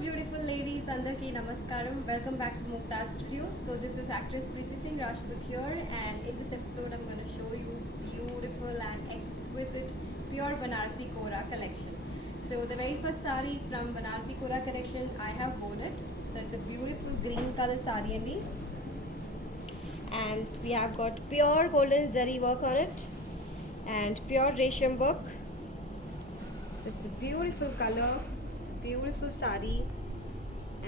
beautiful ladies, Andarki Namaskaram. Welcome back to Mukta Studios. So this is actress Preeti Singh Rajput here, and in this episode I'm going to show you beautiful and exquisite pure Banarsi Kora collection. So the very first sari from Banarsi Kora collection, I have worn it. So it's a beautiful green color sari and we have got pure golden zari work on it and pure resham work. It's a beautiful color. It's a beautiful sari.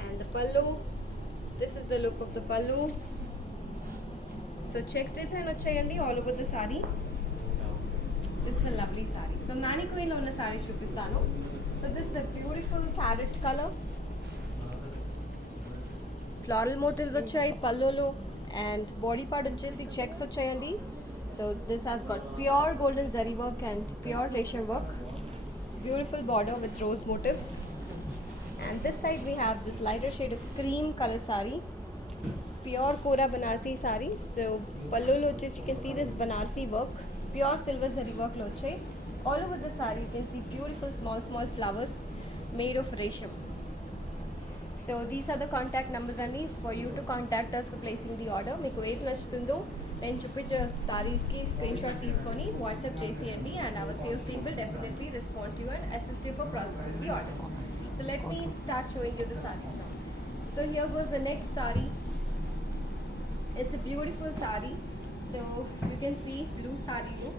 And the pallu, this is the look of the pallu. So checks design vachayandi all over the sari. This is a lovely sari. So Maniqueen lo unna sari chupistanu. So this is a beautiful carrot color. Floral motifs vachayi pallulu and body part vachesi checks vachayandi. So this has got pure golden zari work and pure resham work. It's a beautiful border with rose motifs. And this side we have this lighter shade of cream color sari, pure Kora Banarsi sari. So pallu lo vachesi you can see this Banarsi work, pure silver zari work lo vachayi. All over the sari you can see beautiful small flowers made of resham. So these are the contact numbers only for you to contact us for placing the order. మీకు ఏది నచ్చుతుందో నేను చూపించే సారీస్కి screen shot తీసుకొని WhatsApp చేసేయండి and our sales team will definitely respond to you and assist you for processing the orders. So let me start showing you the sarees now. So here goes the next saree. It's a beautiful saree. So you can see blue saree look.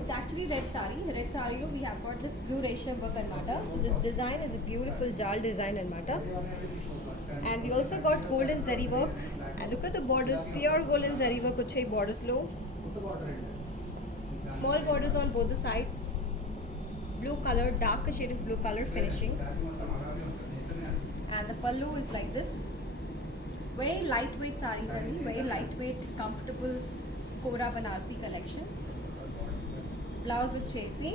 It's actually red saree. Red saree look, we have got this blue resham work anamata. So this design is a beautiful jal design anamata. And we also got golden zari work. And look at the borders, pure golden zari work vachayi borders low. Small borders on both the sides. Blue color, darker shade of blue color finishing. And the pallu is like this. Very lightweight sarees only, very lightweight, comfortable Kora Banarsi collection. Blouse vachesi,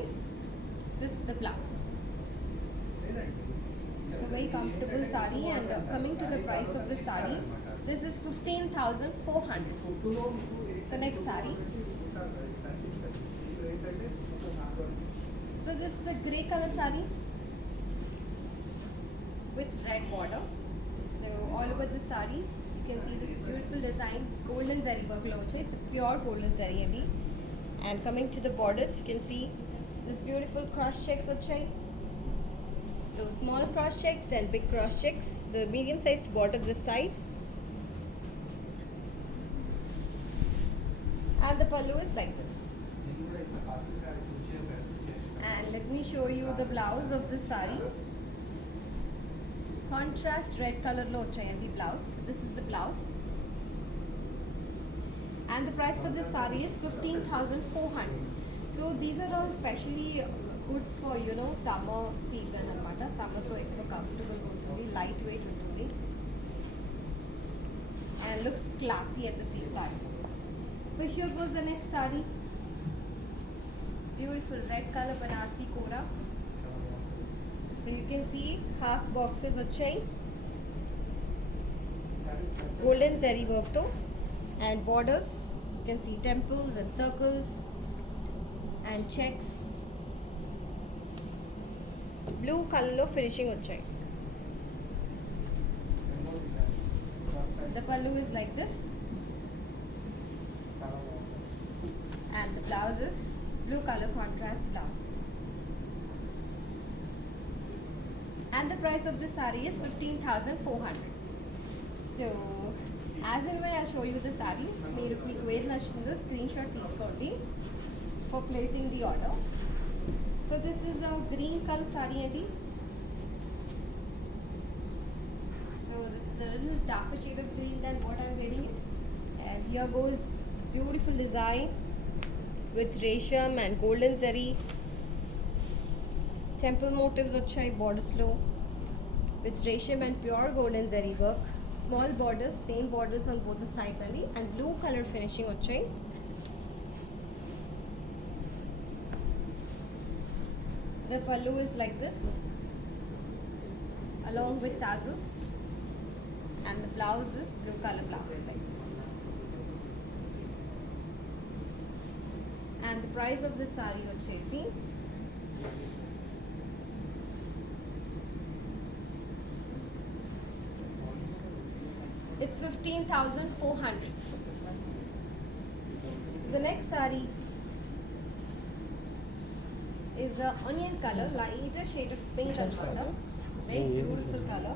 this is the blouse. It's a very comfortable sari and coming to the price of this sari, this is 15,400. So next sari. So this is a grey color sari with red border. So all over the sari you can see this beautiful design, golden zari work lo vachayi. It's a pure golden zari andi. And coming to the borders you can see this beautiful cross checks vachayi. So small cross checks and big cross checks. The medium sized border this side. And the pallu is like this. And let me show you the blouse of this sari. Contrast red color lo vachayandi blouse. This is the blouse. And the price for this sari is 15,400. So these are all specially good for summer season anamata. Summers lo ekku comfortable untundi, lightweight untundi and looks classy at the same time. So here goes the next sari. It's beautiful red color Banarsi Kora. So you can see half boxes vachayi golden zari work tho and borders. You can see temples and circles and checks. Blue color lo finishing vachayi. The pallu is like this. And the blouse is blue color contrast blouse. And the price of this saree is 15,400. So as and when I show you the sarees, మీకు ఏది నచ్చుతుందో screen shot తీసుకోండి for placing the order. So this is a green color saree andi. So this is a little darker shade of green than what I'm wearing it. And here goes beautiful design with resham and golden zari. Temple motifs vachayi borders lo with resham and pure golden zari work. Small borders, same borders on both the sides only, and blue color finishing vachayi. The pallu is like this along with tassels, and the blouse is blue color blouse like this. And the price of this saree vachesi It's 15,400. So the next saree is a onion color, lighter shade of pink and color. Very beautiful color.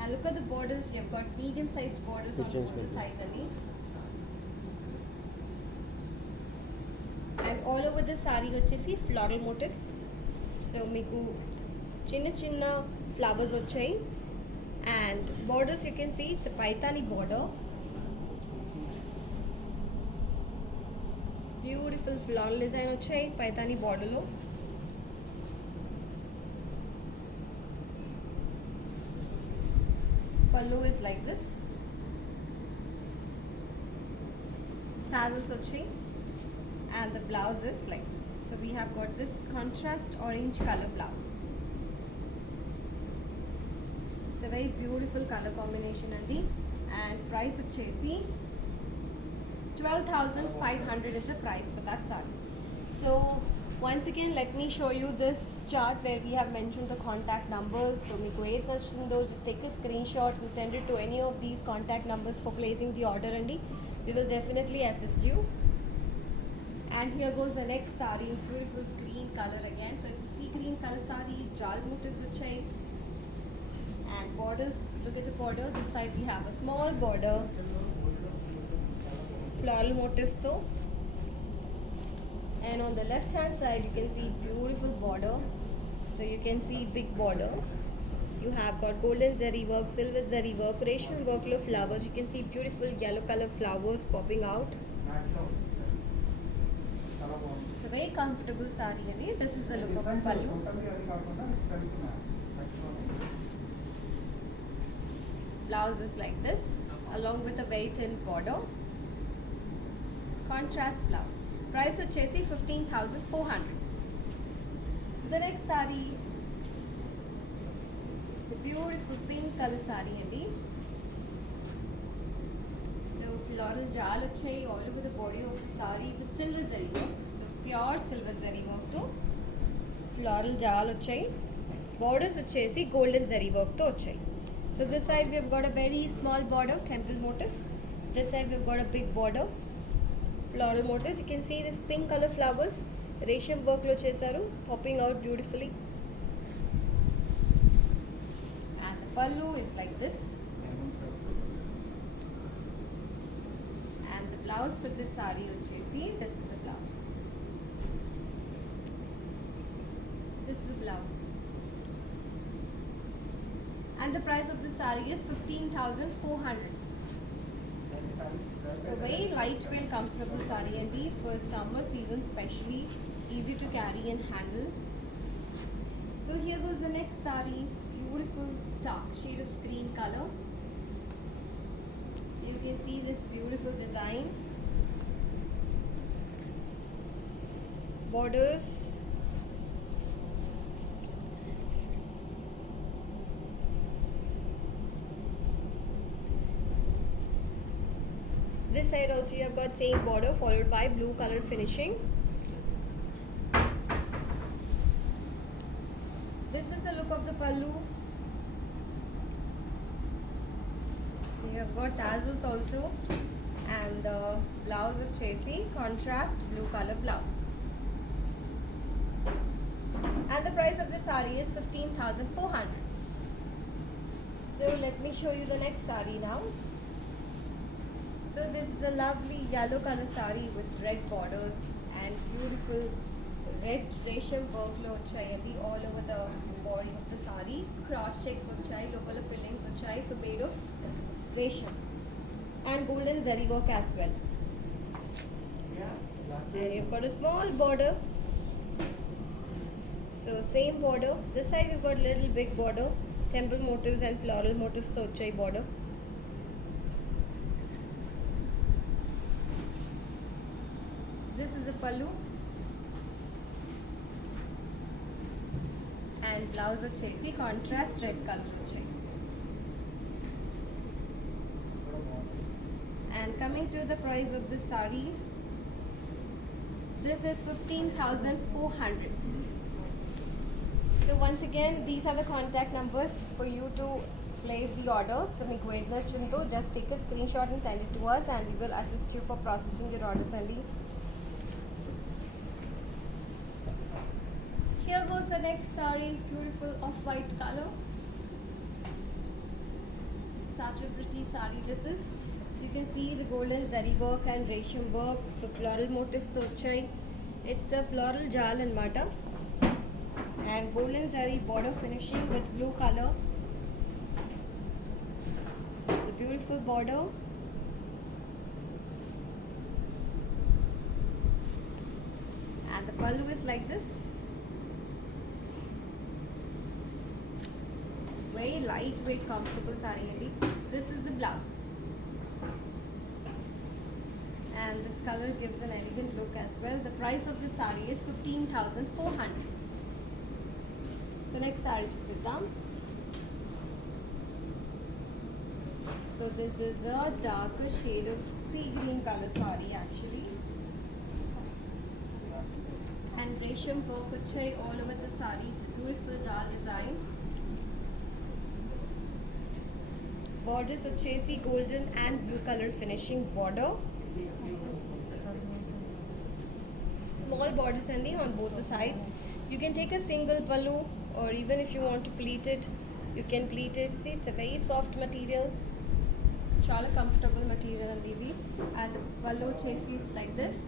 And look at the borders. You've got medium-sized borders on both the sides, Annie. And all over the saree వచ్చేసి floral motifs. So మీకు చిన్న చిన్న flowers వచ్చాయి. And borders you can see it's a paithani border. Beautiful floral design వచ్చాయి paithani border లో. Pallu is like this. Tassels వచ్చాయి. And the blouse is like this. So we have got this contrast orange color blouse. It's a very beautiful color combination andi. And price వచ్చేసి 12,500 is the price for that saree. So once again let me show you this chart where we have mentioned the contact numbers. So meeku edi nachutundo just take a screenshot and send it to any of these contact numbers for placing the order andi. We will definitely assist you. And here goes the next saree, beautiful green color again. So it's a sea green color saree, jal motifs వచ్చాయి. And borders, look at the border. This side we have a small border, floral motifs though. And on the left hand side you can see beautiful border. So you can see big border. You have got golden zari work, silver zari work, Resham work lo flowers. You can see beautiful yellow color flowers popping out. It's a very comfortable saree andi. This is the look of the pallu. Blouse is like this along with a very thin border. Contrast blouse. Price వచ్చేసి 15,400. The next saree is a beautiful pink color saree andi. So floral jal వచ్చాయి all over the body of the saree with silver zari work. So pure silver zari work తో floral jal వచ్చాయి. Borders వచ్చేసి golden zari work తో వచ్చాయి. So this side we have got a very small border, temple motifs. This side we have got a big border, floral motifs. You can see this pink color flowers, Resham work lo chesaru, popping out beautifully. And the pallu is like this. And the blouse for this saree వచ్చేసి this is the blouse. This is the blouse. And the price of this saree is 15,400. It's a very lightweight, comfortable saree and for summer season especially, easy to carry and handle. So here goes the next saree, beautiful dark shade of green color. So you can see this beautiful design, borders. This side also you have got same border followed by blue color finishing. This is the look of the pallu. So you have got tassels also, and the blouse వచ్చేసి contrast blue color blouse. And the price of this saree is 15,400. So let me show you the next saree now. So this is a lovely yellow color saree with red borders and beautiful red Resham work lo vachayandi all over the body of the saree. Cross checks vachayi, lopala fillings vachayi, so made of Resham and golden zari work as well. And you've got a small border. So same border. This side we've got little big border, temple motifs and floral motifs so vachayi border. This is the pallu and blouse వచ్చేసి contrast red color వచ్చాయి. And coming to the price of this saree, this is 15,400. So once again, these are the contact numbers for you to place the order. So మీకు ఏది నచ్చిందో just take a screenshot and send it to us and we will assist you for processing your orders అండి. Here goes the next saree, beautiful off-white color. Such a pretty saree this is. You can see the golden zari work and resham work. So floral motifs to vachai. It's a floral jal anamata. And golden zari border finishing with blue color. So it's a beautiful border. And the pallu is like this. Very lightweight, comfortable saree. This is the blouse. And this color gives an elegant look as well. The price of this saree is 15,400. So next saree chusidam. So this is a darker shade of sea green color saree actually. And resham work vachai all over the saree. It's a beautiful jal design. Borders vachesi golden and blue color finishing border. Small borders only on both the sides. You can take a single pallu or even if you want to pleat it, you can pleat it. See, it's a very soft material. Chala comfortable material and ఇది. And the pallu chesi is like this.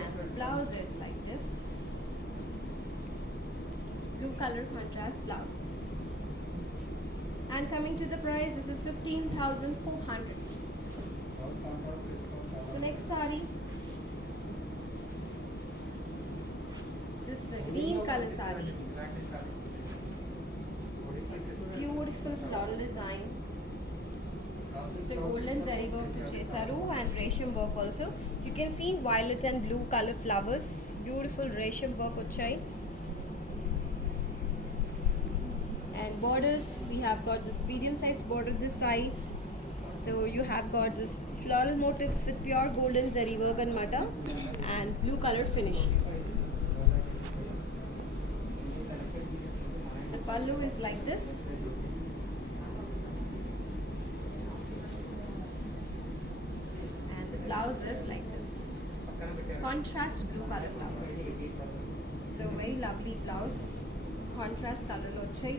And the blouse is like this. Blue color contrast blouse. And coming to the price, this is 15,400. So next saree. This is a green color saree. Beautiful floral design. So golden zari work to chesaru and resham work also. You can see violet and blue color flowers. Beautiful resham work vachai. And borders, we have got this medium sized border this side. So you have got this floral motifs with pure golden zari work and mata and blue color finish. The pallu is like this. And the blouse is like this. Contrast blue color blouse. So very lovely blouse. Contrast color lo chai.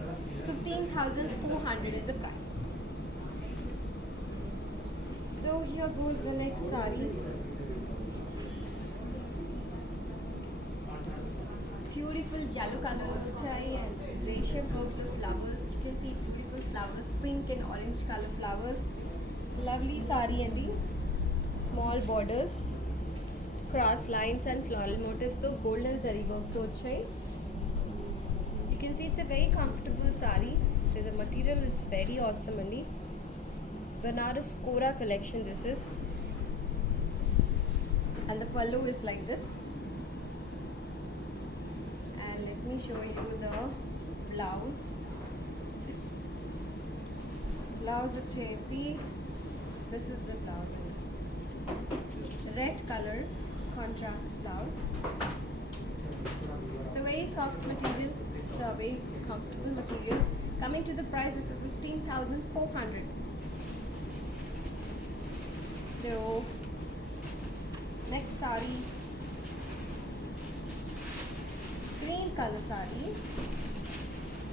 15,400 is the price. So here goes the next saree. Beautiful yellow color lo chai and resham work the flowers. You can see beautiful flowers, pink and orange color flowers. It's a lovely saree and small borders, cross lines and floral motifs. So golden zari work to chai. You can see it's a very comfortable saree. So the material is very awesome and Banaras Kora collection this is. And the pallu is like this. And let me show you the blouse. Blouse vachesi. This is the blouse. Red color contrast blouse. It's a very soft material. It's a very comfortable material. Coming to the price, this is 15,400. So next saree, green color saree.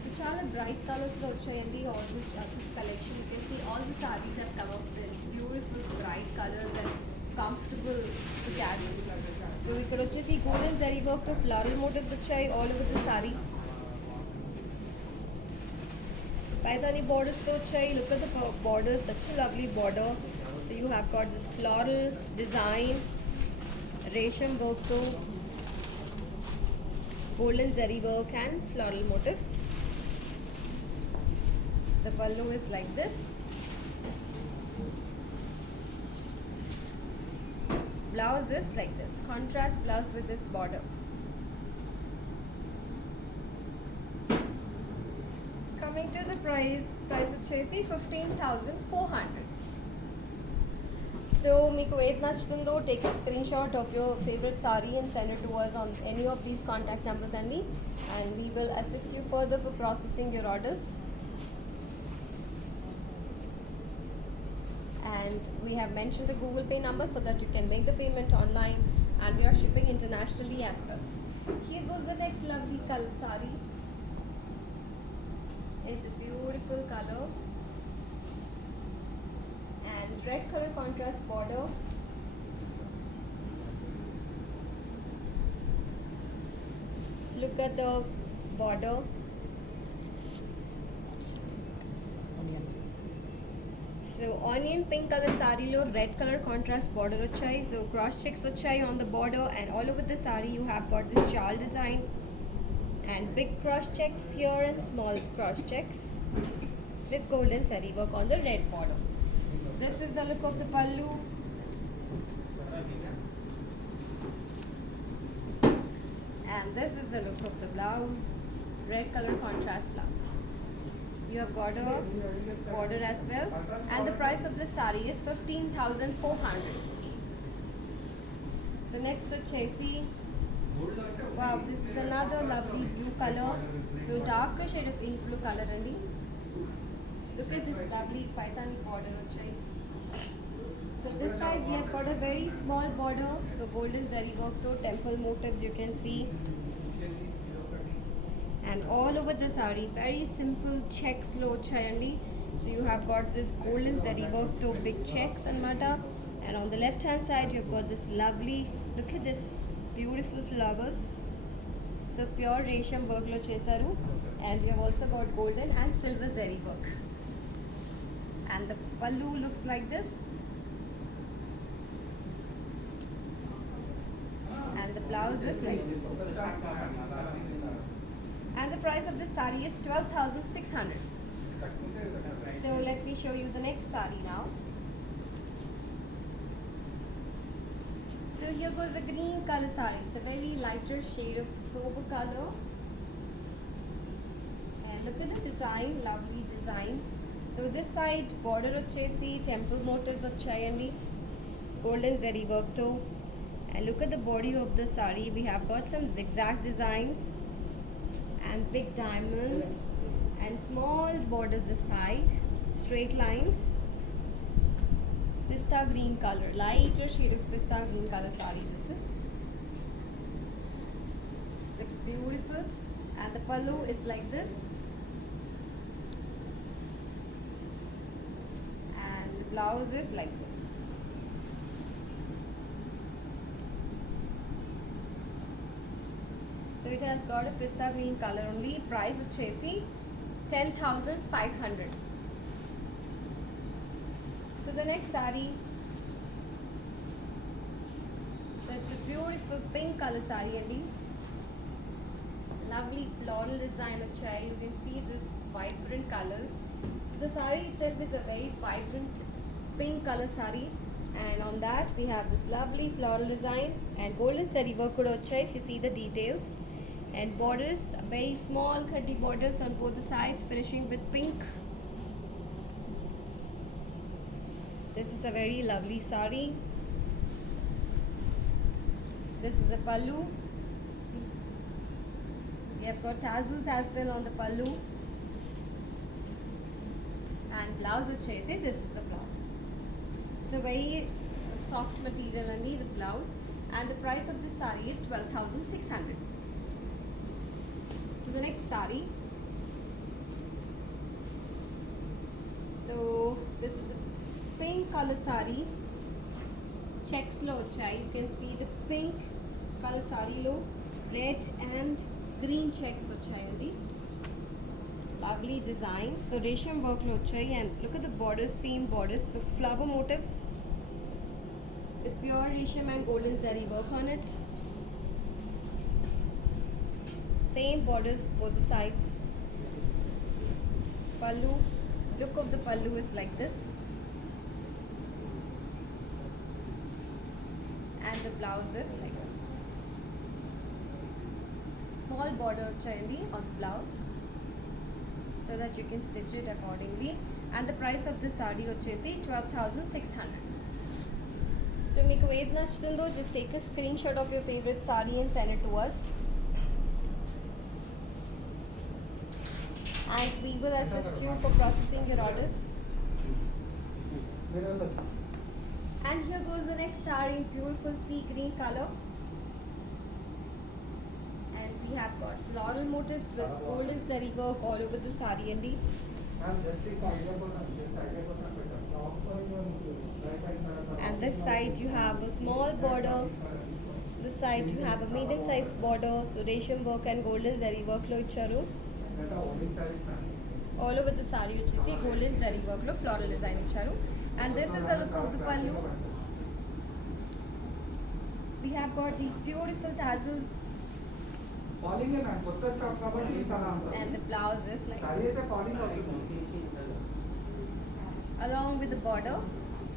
So chala bright colors lo vachayandi. All this collection, you can see all the sarees have come up with beautiful bright colors and comfortable to carry. So ikkada vachesi golden zari work to floral motifs vachayi all over the saree. Paithani borders so chai. Look at the border, such a lovely border. So you have got this floral design, resham work to golden zari work and floral motifs. The pallu is like this. Blouse is like this. Contrast blouse with this border. Coming to the price vachesi 15,400. So మీకు ఏది నచ్చుతుందో take a screenshot of your favorite saree and send it to us on any of these contact numbers అండి, and we will assist you further for processing your orders. And we have mentioned the Google Pay number so that you can make the payment online, and we are shipping internationally as well. Here goes the next lovely color saree. It's a beautiful color and red color contrast border. Look at the border. So onion pink color saree lo red color contrast border vachai. So cross checks vachai on the border, and all over the saree you have got this shawl design and big cross checks here and small cross checks with golden zari work on the red border. This is the look of the pallu. And this is the look of the blouse, red color contrast blouse. You have got a border as well, and the price of this saree is 15,400. So next to Chelsea, wow, this is another lovely blue color. So darker shade of ink blue color, Andy. Look at this lovely paithani border, Chai. So this side we have got a very small border, so golden zari work to temple motifs you can see. And all over the saree, very simple checks lo chayandi. So you have got this golden zari work to big checks and mata. And on the left hand side you've got this lovely, look at this beautiful flowers. So pure resham work lo chesaru, and you have also got golden and silver zari work. And the pallu looks like this. And the blouse is like this. And the price of this saree is 12,600. So let me show you the next saree now. So here goes the green color saree. It's a very lighter shade of sober color. And look at the design, lovely design. So this side border vachesi temple motifs vachayandi, golden zari work tho. And look at the body of the saree. We have got some zigzag designs and big diamonds and small border this side, straight lines. Pista green color, lighter shade of pista green color saree this is. Looks beautiful, and the pallu is like this, and the blouse is like this. So it has got a pista green color only. Price vachesi 10,500. So the next saree, so it's a beautiful pink color saree, Andy. Lovely floral design vachai. You can see this vibrant colors. So the saree itself is a very vibrant pink color saree, and on that we have this lovely floral design and golden zari work kuda vachai if you see the details. And borders, very small khadi borders on both the sides, finishing with pink. This is a very lovely saree. This is the pallu. We have got tassels as well on the pallu. And blouse vachesi, this is the blouse. It's a very soft material only, the blouse. And the price of this saree is 12,600. So the next saree. So this is a pink color saree. Checks lo chai. You can see the pink color saree lo, red and green checks chai only. Lovely design. So resham work lo chai, and look at the borders, same borders. So flower motifs with pure resham and golden zari work on it. Same borders both the sides. Pallu, look of the pallu is like this, and the blouse is like this. Small border chayandi on the blouse so that you can stitch it accordingly. And the price of this saree vachesi 12,600. So మీకు ఏది నచ్చుతుందో just take a screenshot of your favorite saree and send it to us. And we will assist you for processing your orders. And here goes the next saree in beautiful sea green color. And we have got floral motifs with golden zari work all over the saree and this side you have a small border. This side you have a medium sized border. So resham work and golden zari work lo icharu. All over the saree వచ్చేసి golden zari work లో floral design ఇచ్చారు. And this is a look of the pallu. We have got these beautiful tassels. And the blouse is like this. Along with the border.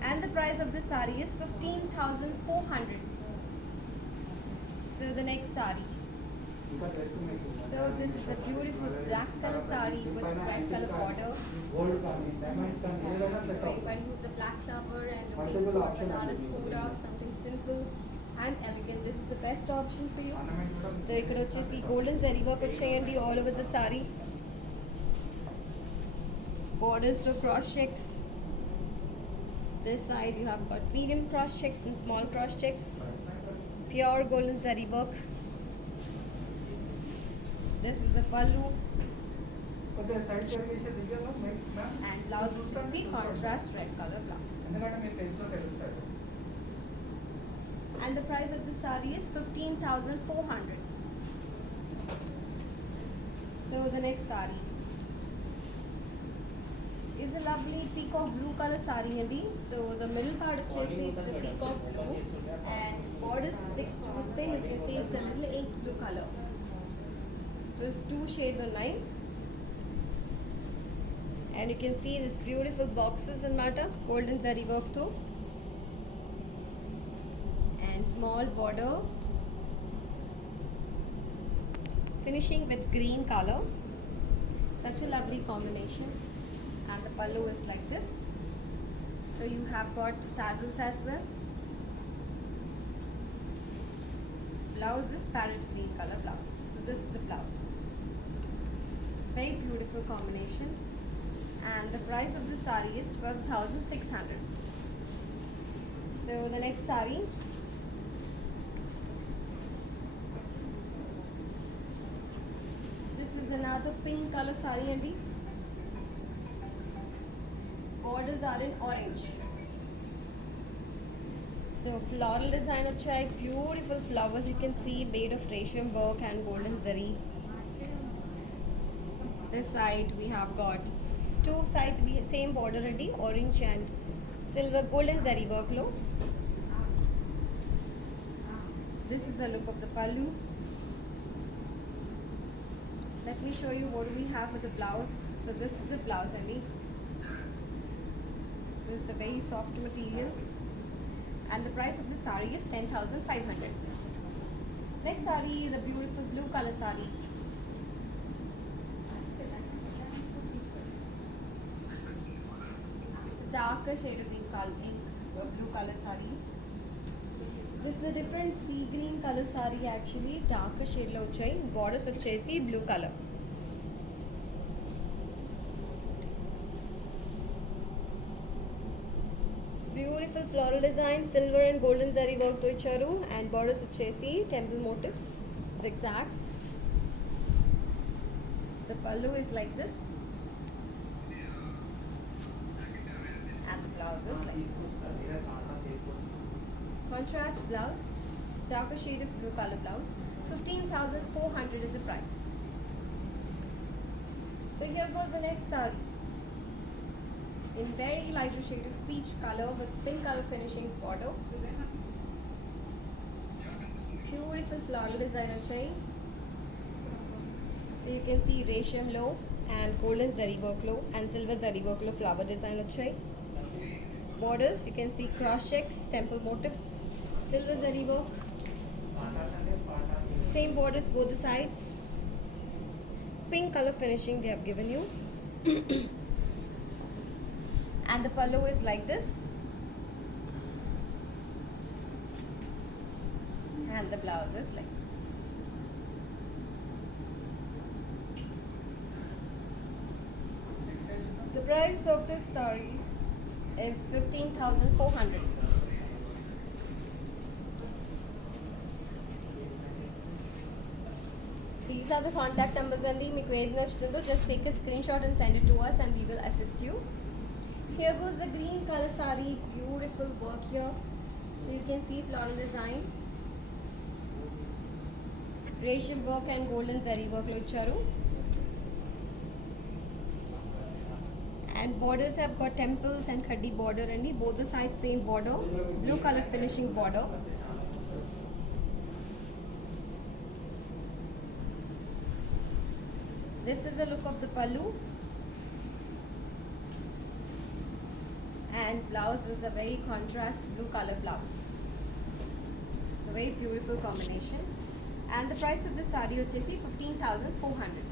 And the price of this saree is 15,400. So the next saree. So this is a beautiful black color saree with red color border. So anybody who's a black lover and looking for Banaras Koda, something simple and elegant, this is the best option for you. So ఇక్కడ వచ్చేసి golden zari work వచ్చేయండి all over the saree. Borders లో cross checks. This side you have got medium cross checks and small cross checks. Pure golden zari work. This is the pallu. And blouse which you see contrast red color blouse. And the price of the saree is 15,400. So the next saree is a lovely peacock blue color saree andi. So the middle part వచ్చేసి the peacock blue and borders చూస్తే you can see it's a little ink blue color. There's two shades online. And you can see this beautiful boxes and matter golden zari work too. And small border. Finishing with green color. Such a lovely combination. And the pallu is like this. So you have got tassels as well. Blouse is parrot green color blouse. So this is the blouse. Very beautiful combination. And the price of the saree is 12,600. So the next saree this is another pink color saree andi. Borders are in orange. So floral design వచ్చాయి. Beautiful flowers you can see made of resham work and golden zari. This side we have got two sides we same border already, orange and silver golden zari work low. This is a look of the pallu. Let me show you what do we have with the blouse. So this is the blouse only. This is a very soft material and the price of the saree is 10,500. Next saree is a beautiful blue color saree. Darker shade of ink blue color saree. This is a different sea green color saree actually. Darker shade lo vachai. Borders vachesi blue color. Beautiful floral design, silver and golden zari work to icharu and borders vachesi temple motifs, zigzags. The pallu is like this. And the blouse is like this. Contrast blouse, darker shade of blue color blouse. 15,400 is the price. So here goes the next saree. In very lighter shade of peach color with pink color finishing border. Beautiful floral design achai. So you can see resham low and golden zari work low and silver zari work low flower design achai. Borders you can see cross checks, temple motifs, silver zari work. Same borders both the sides. Pink color finishing they have given you. And the pallu is like this. and the blouse is like this. The price of this saree is 15,400. These are the contact numbers and meeku edi nachtundo just take a screenshot and send it to us and we will assist you. Here goes the green color saree, beautiful work here. So you can see floral design, resham work and golden zari వర్క్లో ఇచ్చారు. And borders have got temples and khaddi border and both the sides same border, blue color finishing border. This is a look of the pallu, and blouse is a very contrast blue color blouse. It's a very beautiful combination. And the price of this saree is 15,400.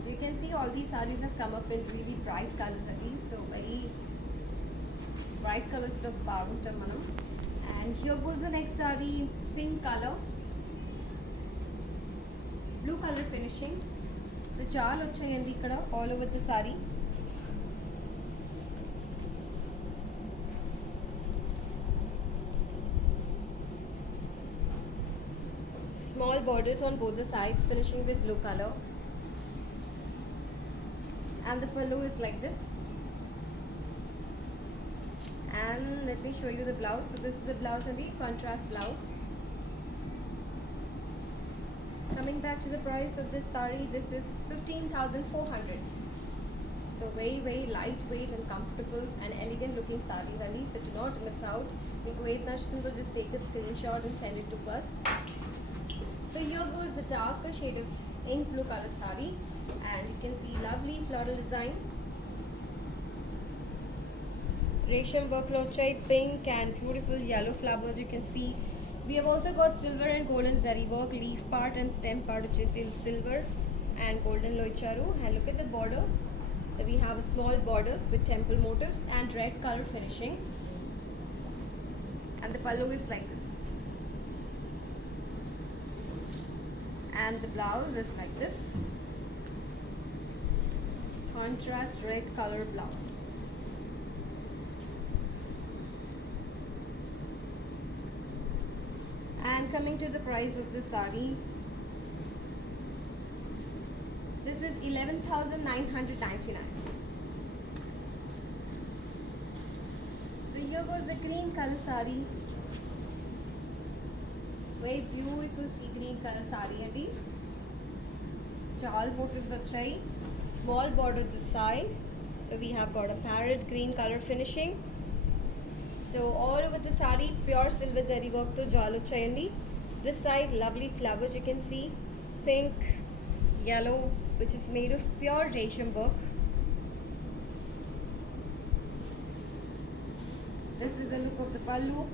So you can see all these sarees have come up in really bright colors again. So very bright colors look baguntam manam. And here goes the next saree, pink color, blue color finishing. So chaala vachayandi ikkada all over the saree. Small borders on both the sides finishing with blue color, and the pallu is like this. And let me show you the blouse. So this is the blouse and the contrast blouse. Coming back to the price of this saree, this is 15,400. So very lightweight and comfortable and elegant looking sarees and so do not miss out. Meeku edi nachtundo just take a screenshot and send it to us. So here goes the darker shade of ink blue color saree, and you can see lovely floral design. Resham work lo chai pink and beautiful yellow flowers you can see. We have also got silver and golden zari work, leaf part and stem part which is silver and golden lo icharu. And look at the border. So we have a small borders with temple motifs and red color finishing. And the pallu is like this. And the blouse is like this, contrast red color blouse. And coming to the price of this saree, this is 11,999. So here goes the green color saree. Very beautiful sea green color saree andi. Chaal motifs vachayi, small border this side. So we have got a parrot green color finishing. So all over the saree pure silver zari work to jaal vachayandi. This side lovely flowers you can see, pink, yellow, which is made of pure resham work. This is the look of the pallu.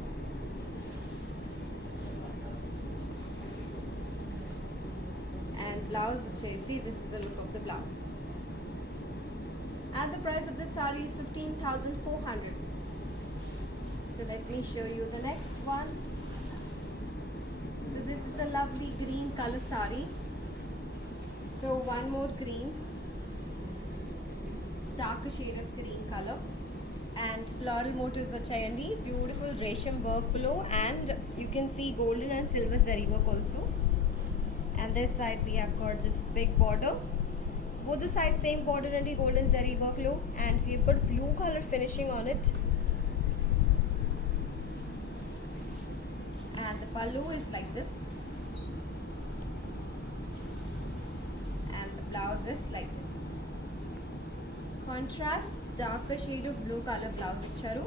Blouse chasey, this is the look of the blouse. And the price of this saree is 15,400. So let me show you the next one. So this is a lovely green color saree. So one more green, darker shade of green color, and floral motifs vachayandi, beautiful resham work below, and you can see golden and silver zari work also. And this side we have got this big border, both the sides same border and the golden zari work low, and we've got blue color finishing on it. And the pallu is like this, and the blouse is like this, contrast darker shade of blue color blouse icharu.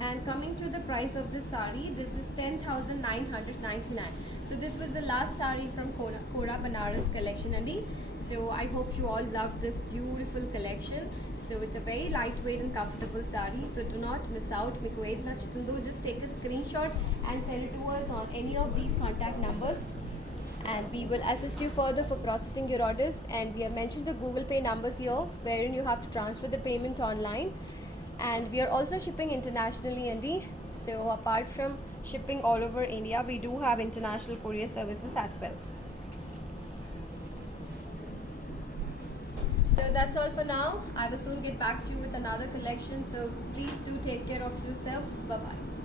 And coming to the price of this saree, this is 10,999. So this was the last saree from Koda Banaras collection andi. So I hope you all loved this beautiful collection. So it's a very lightweight and comfortable saree. So do not miss out. Meeku edi nachtundo just take a screenshot and send it to us on any of these contact numbers, and we will assist you further for processing your orders. And we have mentioned the Google Pay numbers here, wherein you have to transfer the payment online. And we are also shipping internationally, Andy. So apart from shipping all over India. We do have international courier services as well. So that's all for now. I will soon get back to you with another collection. So please do take care of yourself. Bye bye.